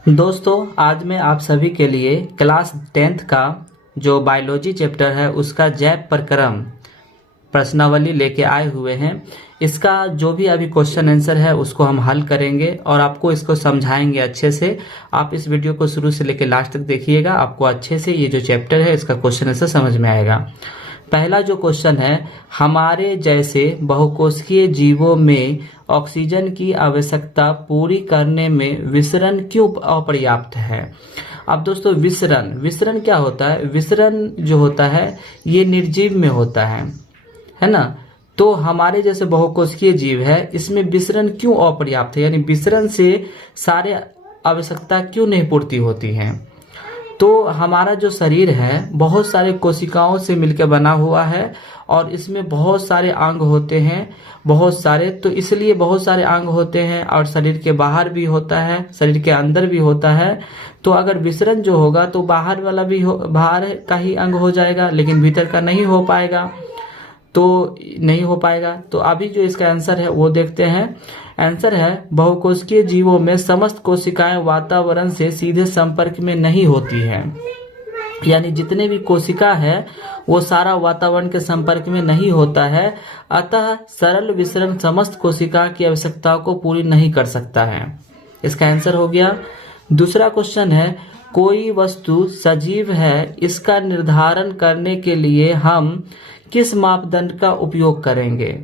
दोस्तों, आज मैं आप सभी के लिए क्लास 10th का जो बायोलॉजी चैप्टर है उसका जैव प्रक्रम प्रश्नावली लेके आए हुए हैं। इसका जो भी अभी क्वेश्चन आंसर है उसको हम हल करेंगे और आपको इसको समझाएंगे अच्छे से। आप इस वीडियो को शुरू से लेकर लास्ट तक देखिएगा, आपको अच्छे से ये जो चैप्टर है इसका क्वेश्चन आंसर समझ में आएगा। पहला जो क्वेश्चन है, हमारे जैसे बहुकोशिकीय जीवों में ऑक्सीजन की आवश्यकता पूरी करने में विसरण क्यों अपर्याप्त है। अब दोस्तों, विसरण क्या होता है? विसरण जो होता है ये निर्जीव में होता है ना। तो हमारे जैसे बहुकोशिकीय जीव है, इसमें विसरण क्यों अपर्याप्त है, यानी विसरण से सारे आवश्यकता क्यों नहीं पूर्ति होती है। तो हमारा जो शरीर है बहुत सारे कोशिकाओं से मिलकर बना हुआ है और इसमें बहुत सारे अंग होते हैं, बहुत सारे। तो इसलिए बहुत सारे अंग होते हैं और शरीर के बाहर भी होता है, शरीर के अंदर भी होता है। तो अगर विसरण जो होगा तो बाहर वाला भी बाहर का ही अंग हो जाएगा, लेकिन भीतर का नहीं हो पाएगा। तो अभी जो इसका आंसर है वो देखते हैं। आंसर है, बहुकोशिकीय जीवों में समस्त कोशिकाएं वातावरण से सीधे संपर्क में नहीं होती है, यानी जितने भी कोशिका है वो सारा वातावरण के संपर्क में नहीं होता है। अतः सरल विसरण समस्त कोशिका की आवश्यकताओं को पूरी नहीं कर सकता है। इसका आंसर हो गया। दूसरा क्वेश्चन है, कोई वस्तु सजीव है, इसका निर्धारण करने के लिए हम किस मापदंड का उपयोग करेंगे,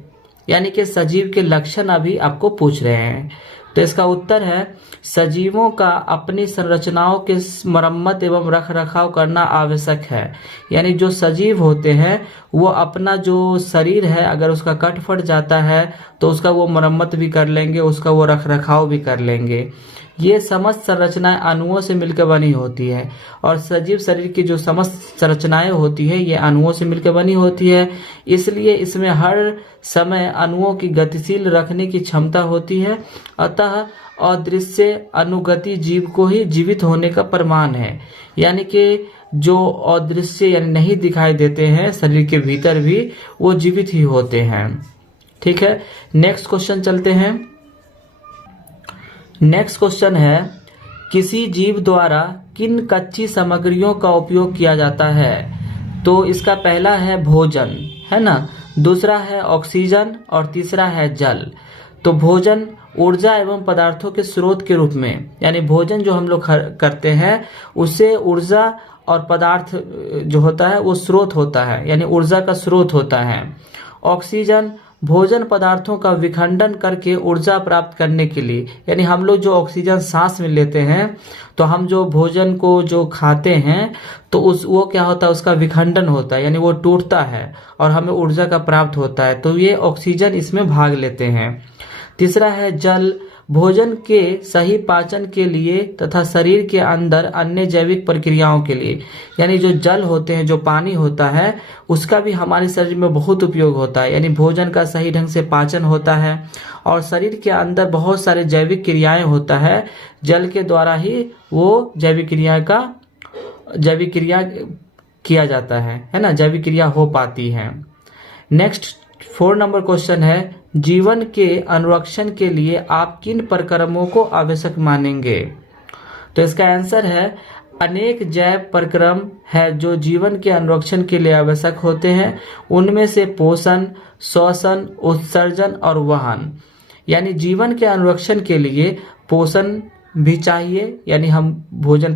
यानी कि सजीव के लक्षण अभी आपको पूछ रहे हैं। तो इसका उत्तर है, सजीवों का अपनी संरचनाओं के मरम्मत एवं रखरखाव करना आवश्यक है। यानी जो सजीव होते हैं वो अपना जो शरीर है अगर उसका कट फट जाता है तो उसका वो मरम्मत भी कर लेंगे, उसका वो रखरखाव भी कर लेंगे। ये समस्त संरचनाएं अणुओं से मिलकर बनी होती है और सजीव शरीर की जो समस्त संरचनाएं होती है ये अणुओं से मिलकर बनी होती है। इसलिए इसमें हर समय अणुओं की गतिशील रखने की क्षमता होती है। अतः अदृश्य अनुगति जीव को ही जीवित होने का प्रमाण है, यानी कि जो अदृश्य यानी नहीं दिखाई देते हैं शरीर के भीतर भी वो जीवित ही होते हैं। ठीक है, नेक्स्ट क्वेश्चन चलते हैं। नेक्स्ट क्वेश्चन है, किसी जीव द्वारा किन कच्ची सामग्रियों का उपयोग किया जाता है। तो इसका पहला है भोजन, है ना, दूसरा है ऑक्सीजन और तीसरा है जल। तो भोजन ऊर्जा एवं पदार्थों के स्रोत के रूप में, यानी भोजन जो हम लोग करते हैं उससे ऊर्जा और पदार्थ जो होता है वो स्रोत होता है, यानी ऊर्जा का स्रोत होता है। ऑक्सीजन भोजन पदार्थों का विखंडन करके ऊर्जा प्राप्त करने के लिए, यानी हम लोग जो ऑक्सीजन सांस में लेते हैं तो हम जो भोजन को जो खाते हैं तो वो क्या होता है, उसका विखंडन होता है, यानी वो टूटता है और हमें ऊर्जा का प्राप्त होता है। तो ये ऑक्सीजन इसमें भाग लेते हैं। तीसरा है जल, भोजन के सही पाचन के लिए तथा शरीर के अंदर अन्य जैविक प्रक्रियाओं के लिए, यानी जो जल होते हैं, जो पानी होता है उसका भी हमारे शरीर में बहुत उपयोग होता है। यानी भोजन का सही ढंग से पाचन होता है और शरीर के अंदर बहुत सारे जैविक क्रियाएं होता है, जल के द्वारा ही वो जैविक क्रिया किया जाता है ना, जैविक क्रिया हो पाती है। नेक्स्ट 4 नंबर क्वेश्चन है, जीवन के अनुरक्षण के लिए आप किन प्रक्रमों को आवश्यक मानेंगे। तो इसका आंसर है, अनेक जैव प्रक्रम है जो जीवन के अनुरक्षण के लिए आवश्यक होते हैं। उनमें से पोषण, श्वसन, उत्सर्जन और वहन, यानी जीवन के अनुरक्षण के लिए पोषण भी चाहिए, यानी हम भोज्य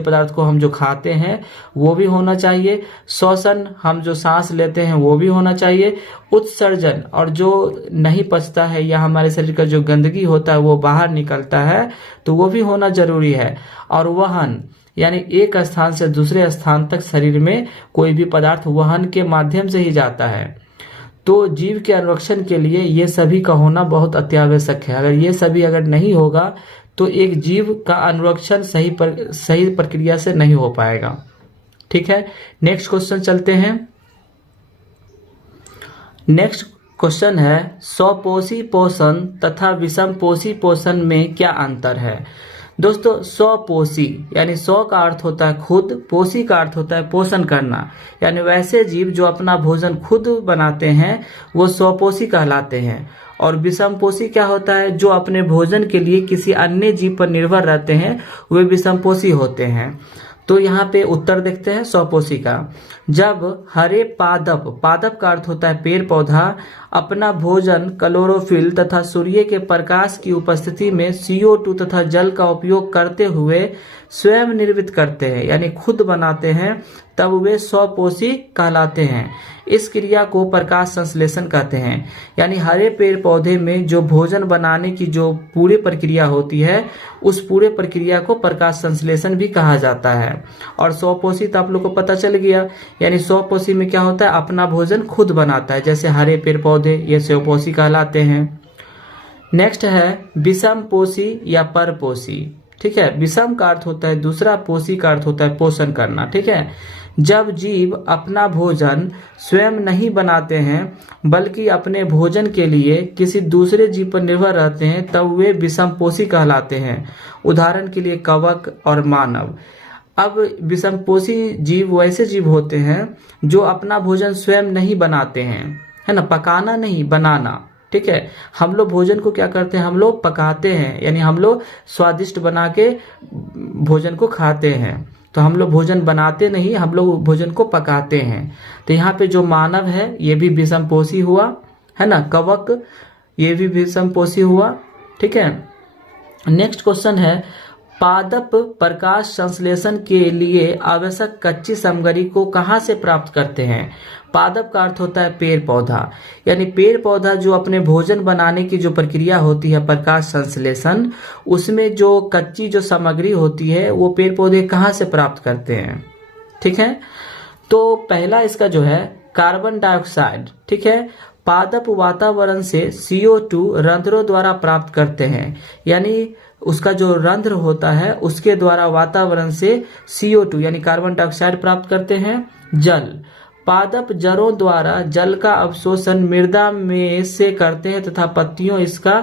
पदार्थ को हम जो खाते हैं वो भी होना चाहिए। श्वसन, हम जो सांस लेते हैं वो भी होना चाहिए। उत्सर्जन, और जो नहीं पचता है या हमारे शरीर का जो गंदगी होता है वो बाहर निकलता है तो वो भी होना जरूरी है। और वहन, यानी एक स्थान से दूसरे स्थान तक शरीर में कोई भी पदार्थ वहन के माध्यम से ही जाता है। तो जीव के अनुरक्षण के लिए ये सभी का होना बहुत अत्यावश्यक है। अगर ये सभी अगर नहीं होगा तो एक जीव का अनुरक्षण सही प्रक्रिया से नहीं हो पाएगा। ठीक है, नेक्स्ट क्वेश्चन चलते हैं। नेक्स्ट क्वेश्चन है, स्वपोषी पोषण तथा विषमपोषी पोषण में क्या अंतर है। दोस्तों, स्वपोषी यानी स्व का अर्थ होता है खुद, पोषी का अर्थ होता है पोषण करना, यानी वैसे जीव जो अपना भोजन खुद बनाते हैं वो स्वपोषी कहलाते हैं। और विषमपोषी क्या होता है? जो अपने भोजन के लिए किसी अन्य जीव पर निर्भर रहते हैं वे विषमपोषी होते हैं। तो यहाँ पे उत्तर देखते हैं स्वपोषी का। जब हरे पादप, पादप का अर्थ होता है पेड़ पौधा, अपना भोजन क्लोरोफिल तथा सूर्य के प्रकाश की उपस्थिति में CO2 तथा जल का उपयोग करते हुए स्वयं निर्मित करते हैं यानी खुद बनाते हैं, तब वे स्वपोषी कहलाते हैं। इस क्रिया को प्रकाश संश्लेषण कहते हैं। यानी हरे पेड़ पौधे में जो भोजन बनाने की जो पूरी प्रक्रिया होती है उस पूरे प्रक्रिया को प्रकाश संश्लेषण भी कहा जाता है। और स्वपोषी तो आप लोग को पता चल गया, यानी स्वपोषी में क्या होता है? अपना भोजन खुद बनाता है, जैसे हरे पेड़ पौधे, ये स्वपोषी कहलाते हैं। नेक्स्ट है विषमपोषी या परपोषी। ठीक है, विषम का अर्थ होता है दूसरा, पोषी का अर्थ होता है पोषण करना। ठीक है, जब जीव अपना भोजन स्वयं नहीं बनाते हैं बल्कि अपने भोजन के लिए किसी दूसरे जीव पर निर्भर रहते हैं तब वे विषमपोषी कहलाते हैं। उदाहरण के लिए कवक और मानव। अब विषमपोषी जीव वैसे जीव होते हैं जो अपना भोजन स्वयं नहीं बनाते हैं, है ना, पकाना नहीं, बनाना। ठीक है, हम लोग भोजन को क्या करते हैं? हम लोग पकाते हैं, यानी हम लोग स्वादिष्ट बना के भोजन को खाते हैं। तो हम लोग भोजन बनाते नहीं, हम लोग भोजन को पकाते हैं। तो यहाँ पे जो मानव है ये भी विषमपोषी हुआ, है ना, कवक ये भी विषमपोषी हुआ। ठीक है, नेक्स्ट क्वेश्चन है पादप प्रकाश संश्लेषण के लिए आवश्यक कच्ची सामग्री को कहाँ से प्राप्त करते हैं? पादप का अर्थ होता है पेड़ पौधा, यानी पेड़ पौधा जो अपने भोजन बनाने की जो प्रक्रिया होती है प्रकाश संश्लेषण, उसमें जो कच्ची जो सामग्री होती है वो पेड़ पौधे कहाँ से प्राप्त करते हैं? ठीक है, तो पहला इसका जो है कार्बन डाइऑक्साइड। ठीक है, पादप वातावरण से CO2 रंध्रों द्वारा प्राप्त करते हैं, यानी उसका जो रंध्र होता है उसके द्वारा वातावरण से CO2 यानी कार्बन डाइऑक्साइड प्राप्त करते हैं। जल, पादप जड़ों द्वारा जल का अवशोषण मृदा में से करते हैं तथा पत्तियों इसका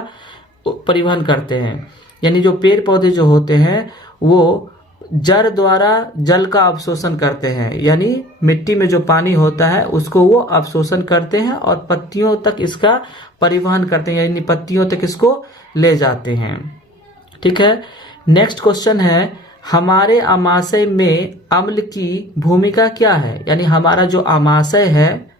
परिवहन करते हैं। यानी जो पेड़ पौधे जो होते हैं वो जड़ द्वारा जल का अवशोषण करते हैं, यानी मिट्टी में जो पानी होता है उसको वो अवशोषण करते हैं और पत्तियों तक इसका परिवहन करते हैं, यानी पत्तियों तक इसको ले जाते हैं। ठीक है, नेक्स्ट क्वेश्चन है हमारे आमाशय में अम्ल की भूमिका क्या है? यानी हमारा जो आमाशय है,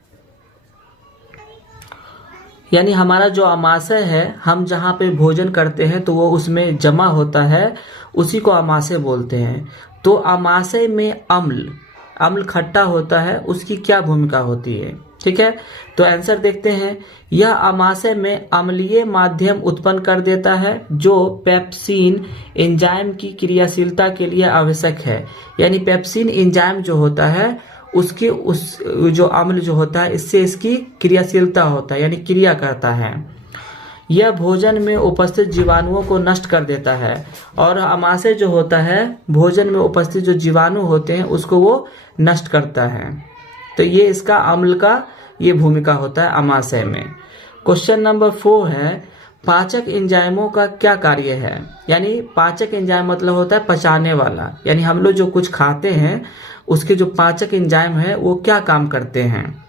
यानी हमारा जो आमाशय है, हम जहाँ पे भोजन करते हैं तो वो उसमें जमा होता है, उसी को आमाशय बोलते हैं। तो आमाशय में अम्ल खट्टा होता है, उसकी क्या भूमिका होती है? ठीक है, तो आंसर देखते हैं। यह आमाशय में अम्लीय माध्यम उत्पन्न कर देता है जो पेप्सिन एंजाइम की क्रियाशीलता के लिए आवश्यक है। यानी पेप्सिन एंजाइम जो होता है उसके जो अम्ल जो होता है इससे इसकी क्रियाशीलता होता है, यानी क्रिया करता है। यह भोजन में उपस्थित जीवाणुओं को नष्ट कर देता है और आमाशय जो होता है भोजन में उपस्थित जो जीवाणु होते हैं उसको वो नष्ट करता है। तो ये इसका अम्ल का ये भूमिका होता है आमाशय में। क्वेश्चन नंबर 4 है पाचक एंजाइमों का क्या कार्य है? यानी पाचक एंजाइम मतलब होता है पचाने वाला, यानी हम लोग जो कुछ खाते हैं उसके जो पाचक एंजाइम है वो क्या काम करते हैं?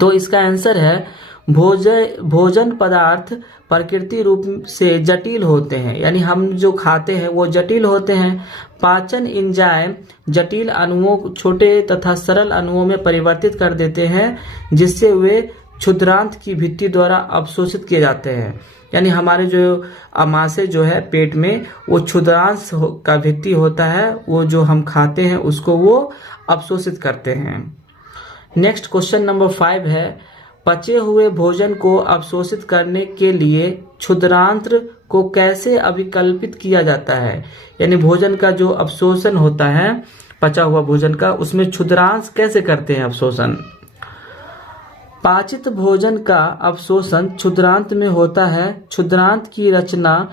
तो इसका आंसर है भोजन पदार्थ प्रकृति रूप से जटिल होते हैं, यानी हम जो खाते हैं वो जटिल होते हैं। पाचन एंजाइम जटिल अणुओं को छोटे तथा सरल अणुओं में परिवर्तित कर देते हैं जिससे वे क्षुद्रांत की भित्ति द्वारा अवशोषित किए जाते हैं। यानी हमारे जो आमाशय जो है पेट में वो क्षुद्रांश का भित्ति होता है, वो जो हम खाते हैं उसको वो अवशोषित करते हैं। नेक्स्ट क्वेश्चन नंबर 5 है पचे हुए भोजन को अवशोषित करने के लिए क्षुद्रांत्र को कैसे अभिकल्पित किया जाता है? यानी भोजन का जो अवशोषण होता है पचा हुआ भोजन का, उसमें क्षुद्रांश कैसे करते हैं अवशोषण? पाचित भोजन का अवशोषण क्षुद्रांत में होता है। क्षुद्रांत की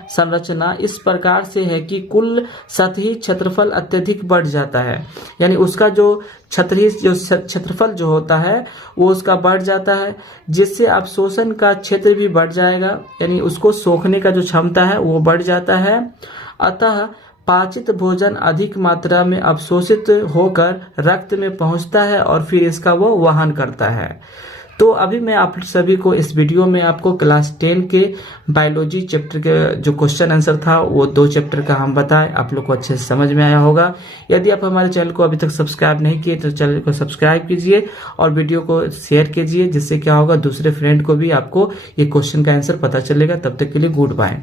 संरचना इस प्रकार से है कि कुल सतही क्षेत्रफल अत्यधिक बढ़ जाता है, यानी उसका जो क्षेत्रफल जो होता है वो उसका बढ़ जाता है, जिससे अवशोषण का क्षेत्र भी बढ़ जाएगा, यानी उसको सोखने का जो क्षमता है वो बढ़ जाता है। अतः पाचित भोजन अधिक मात्रा में अवशोषित होकर रक्त में पहुंचता है और फिर इसका वो वहन करता है। तो अभी मैं आप सभी को इस वीडियो में आपको क्लास 10 के बायोलॉजी चैप्टर के जो क्वेश्चन आंसर था वो 2 चैप्टर का हम बताएं, आप लोग को अच्छे से समझ में आया होगा। यदि आप हमारे चैनल को अभी तक सब्सक्राइब नहीं किए तो चैनल को सब्सक्राइब कीजिए और वीडियो को शेयर कीजिए, जिससे क्या होगा दूसरे फ्रेंड को भी आपको ये क्वेश्चन का आंसर पता चलेगा। तब तक के लिए गुड बाय।